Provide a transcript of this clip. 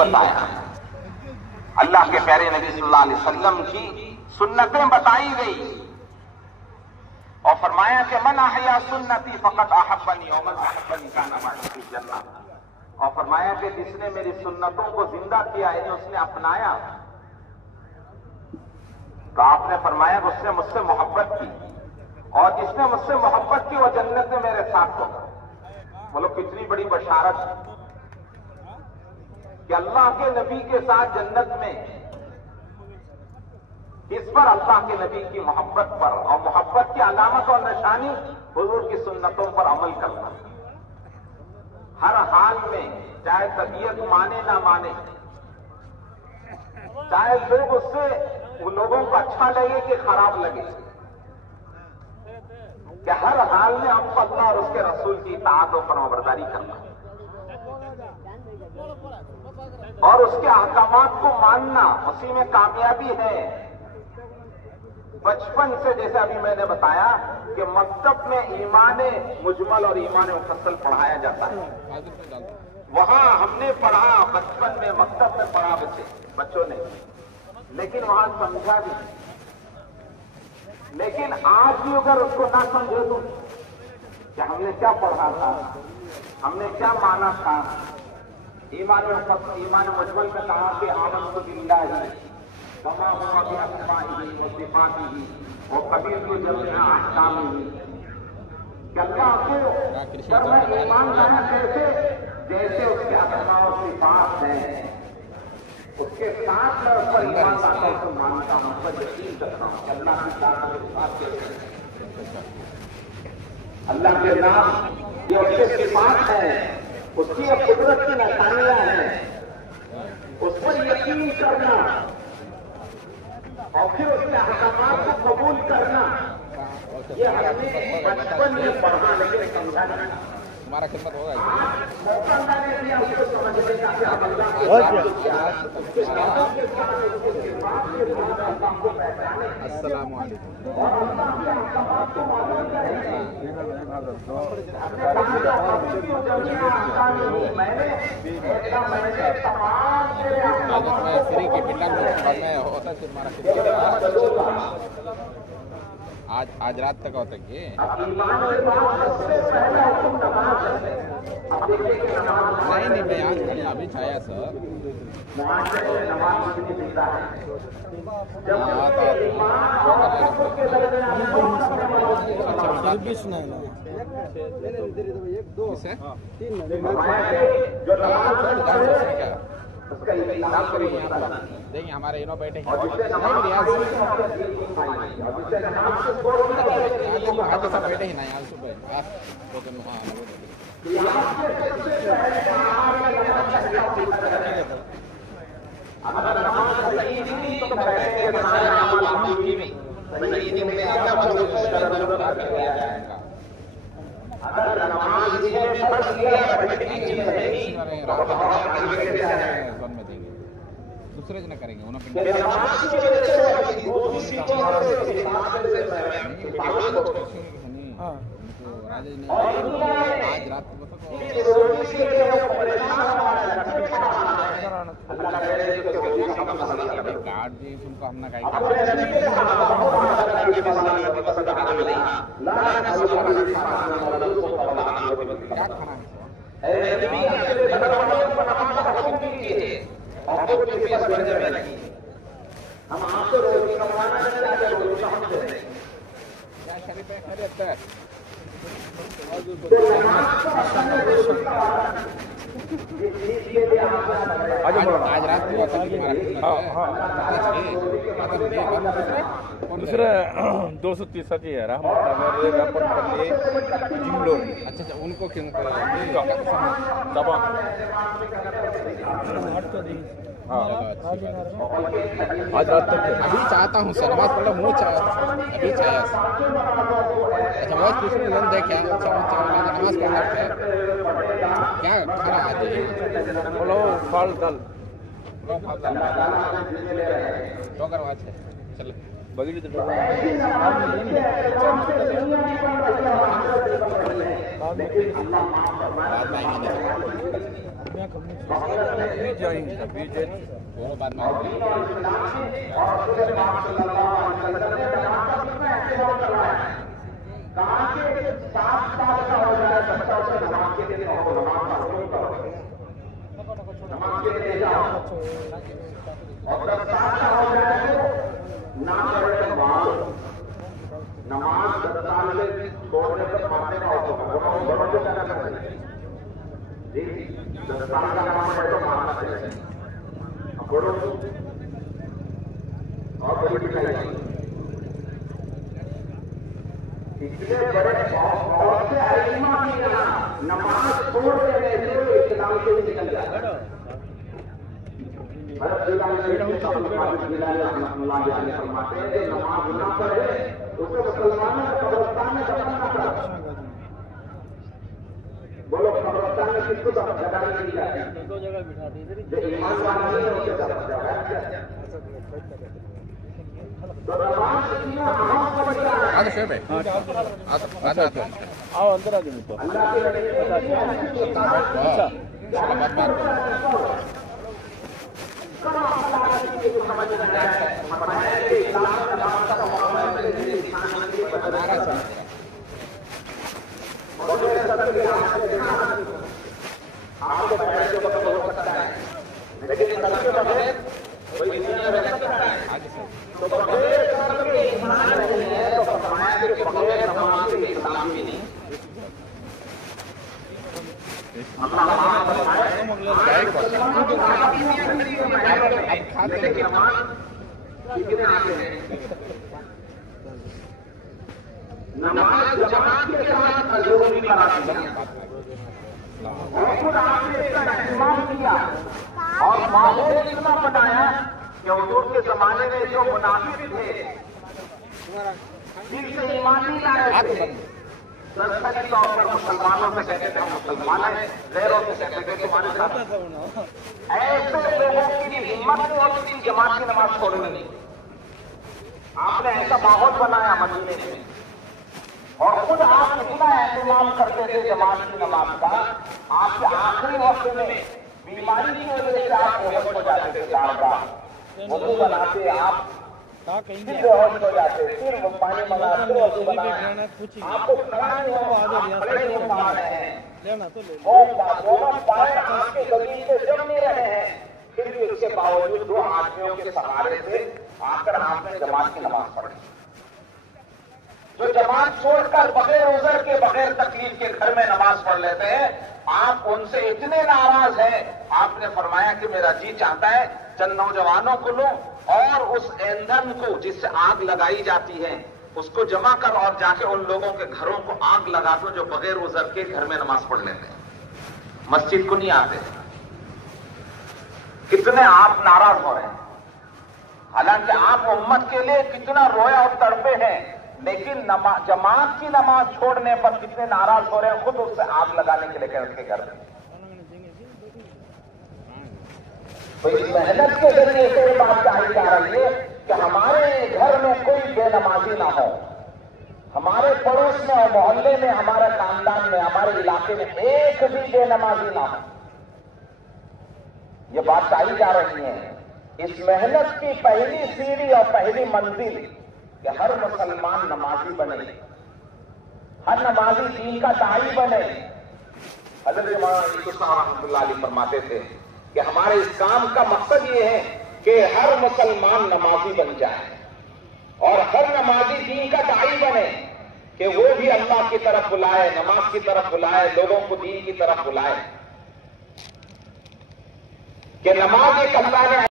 بتایا اللہ کے پیارے نبی صلی اللہ علیہ وسلم کی سنتیں بتائی گئی اور فرمایا کہ من احیا سنتی فقط احبنی ومن احبنی کان معی فی الجنہ، اور فرمایا کہ جس نے میری سنتوں کو زندہ کیا ہے اس نے اپنایا، تو آپ نے فرمایا کہ اس نے مجھ سے محبت کی، اور جس نے مجھ سے محبت کی وہ جنت میں میرے ساتھ ہوگا۔ بولو کتنی بڑی بشارت کہ اللہ کے نبی کے ساتھ جنت میں، اس پر اللہ کے نبی کی محبت پر، اور محبت کی علامت اور نشانی حضور کی سنتوں پر عمل کرنا، ہر حال میں، چاہے طبیعت مانے نہ مانے، چاہے لوگ اس سے وہ لوگوں کو اچھا لگے کہ خراب لگے، کہ ہر حال میں ہم کو اللہ اور اس کے رسول کی اطاعت و فرمانبرداری کرنا اور اس کے احکامات کو ماننا، اسی میں کامیابی ہے۔ بچپن سے جیسے ابھی میں نے بتایا کہ مکتب میں ایمان مجمل اور ایمان مفصل پڑھایا جاتا ہے، وہاں ہم نے پڑھا، بچپن میں مکتب میں پڑھا بچوں نے، لیکن وہاں سمجھا بھی، لیکن آج بھی اگر اس کو نہ سمجھے تو کہ ہم نے کیا پڑھا تھا، ہم نے کیا مانا تھا، ایمان مجمل کا کہا کہ آمنت باللہ کما ہوا باسمائہ وصفاتہ وقبلت جمیع احکامہ، کہ اللہ کو جب میں ایمان لایا جیسے اس کے اسماء و صفات ہیں، اس کے ساتھ میں اس پر ایمان لاتا ہوں، تو مانتا ہوں، پر یقین کرتا ہوں کہ اللہ کی ذات و صفات کیسے ہیں، اللہ کے نام یہ اس کے صفات ہیں، اس کی قدرت کی نشانیاں ہیں، اس پر یقین کرنا اور پھر اس کے احکامات کو قبول کرنا، یہ ہم نے بچپن میں پڑھا لیکن سمجھا نہیں۔ ہمارا خدمت ہوگا موقع میں نے دیا اس کو سمجھنے کا کہ ہم اللہ کے السلام علیکم۔ اور اللہ کے احکامات کو معلوم کریں۔ فری کے پنڈا میں ہوتا ہے ہمارا خدمت آج رات تک ہوتا ہے کہ نہیں میں آج کل ابھی چھایا سر دیکھیں ہمارے انہوں بیٹھے بیٹھے ہی نا یہاں صبح دوسرے جنا کریں گے انہوں آج رات کو کارڈ بھی ان کو ہم نے کیا کھانا ہم آپ کو روٹی کموانا چاہتے ہیں، روٹی ہم سے نہیں۔ کیا شریف ہے خیریت ہے؟ آج رات کو دوسرا 230 کی ہے رحمت جنگلور۔ اچھا اچھا ان کو کیوں آج رات تک ابھی چاہتا ہوں سر نماز پڑھ رہا ہوں ابھی چاہیے اچھا بہت کچھ دیکھا نماز پڑھ رہا ہے کیا کھانا آتے ہیں بولو پھل دل ٹوکر واچ ہے چلے بگڑی تو بعد میں آئیں گے दोनों बात मान कहाँ के 7 साल का हो जाए बच्चा उसे नमाज के लिए नमाज के लिए जाओ, और 10 साल का हो जाए तो ना पढ़े बाल नमाज 10 साल से छोड़ने पर मारने का होगा जी। 10 साल का नमाज पढ़े तो मारना चाहिए और बड़ी पिटाई। इसलिए बड़े बहुत से अइम्मा की नमाज छोड़ देने से इस्लाम से भी निकल जाता है। फरमाते हैं जो नमाज ना पढ़े उसे मुसलमानों ने कब्रिस्तान में दफन ना करा। बोलो कब्रिस्तान में किसको जगह नहीं दी जाती? जो ईमान वाला नहीं है उसे जगह तो नमाज इतना अहम समझता है। आगे शेर भाई आगे आओ अंदर आ जाओ तो अल्लाह के नबी अच्छा बात मार आपको बैठ के वक्त हो सकता है, लेकिन सबके बगैर कोई दुनिया में नहीं सकता है। तो बगैर सबके ईमान नहीं है तो फरमाया कि बगैर नमाज के इस्लाम भी नहीं। लेकिन नमाज कितने आते हैं? नमाज जमात के साथ हजूर भी कराती है और खुद आपने इसका इस्तेमाल किया और माहौल इतना बनाया कि हुजूर के जमाने में जो मुनाफिक थे जिनसे ईमान नहीं लाए थे, सरसरी तौर पर मुसलमानों से कहते थे हम मुसलमान हैं, गैरों से कहते थे तुम्हारे साथ। ऐसे लोगों की हिम्मत नहीं होती थी जमात की नमाज छोड़ने नहीं। आपने ऐसा माहौल बनाया मदीने में और खुद आप इतना एहतमाम करते थे जमात की नमाज का, आपके आखिरी वक्त में बीमारी की वजह से आप बेहोश हो जाते थे। बार-बार वजू बनाते आप फिर बेहोश हो जाते, फिर वो पानी मंगाते वजू बनाए, आपको खड़ा नहीं हो, आप खड़े नहीं पा रहे हैं, दोनों पाए आपके जमीन पे जम नहीं रहे हैं, फिर भी उसके बावजूद 2 आदमियों के सहारे से आकर आपने जमात की नमाज पढ़ी। जो जमात छोड़कर बगैर उज़र के बगैर तकलीफ के घर में नमाज पढ़ लेते हैं, आप उनसे इतने नाराज हैं, आपने फरमाया कि मेरा जी चाहता है चंद नौजवानों को लूं और उस ईंधन को जिससे आग लगाई जाती है उसको जमा कर और जाके उन लोगों के घरों को आग लगा दो जो बगैर उज़र के घर में नमाज पढ़ लेते हैं, मस्जिद को नहीं आते। कितने आप नाराज हो रहे हैं, हालांकि आप उम्मत के लिए कितना रोए और तड़पे हैं, लेकिन जमात की नमाज छोड़ने पर कितने नाराज हो रहे हैं, खुद उससे आग लगाने के लिए उसके घर में। तो इस मेहनत के जरिए से ये बात कही जा रही है कि हमारे घर में कोई बेनमाजी ना हो, हमारे पड़ोस में और मोहल्ले में, हमारे खानदान में, हमारे इलाके में एक भी बेनमाजी ना हो। ये बात कही जा रही है। इस मेहनत की पहली सीढ़ी और पहली मंजिल कि हर मुसलमान नमाजी बने, हर नमाजी दीन का दाई बने। हज़रत इमाम यूसुफ रहमतुल्लाह अलैह फरमाते थे कि हमारे इस काम का मकसद ये है कि हर मुसलमान नमाजी बन जाए और हर नमाजी दीन का दाई बने, कि वो भी अल्लाह की तरफ बुलाए, नमाज की तरफ बुलाए, लोगों को दीन की तरफ बुलाए। कि नमाज एक अल्लाह ने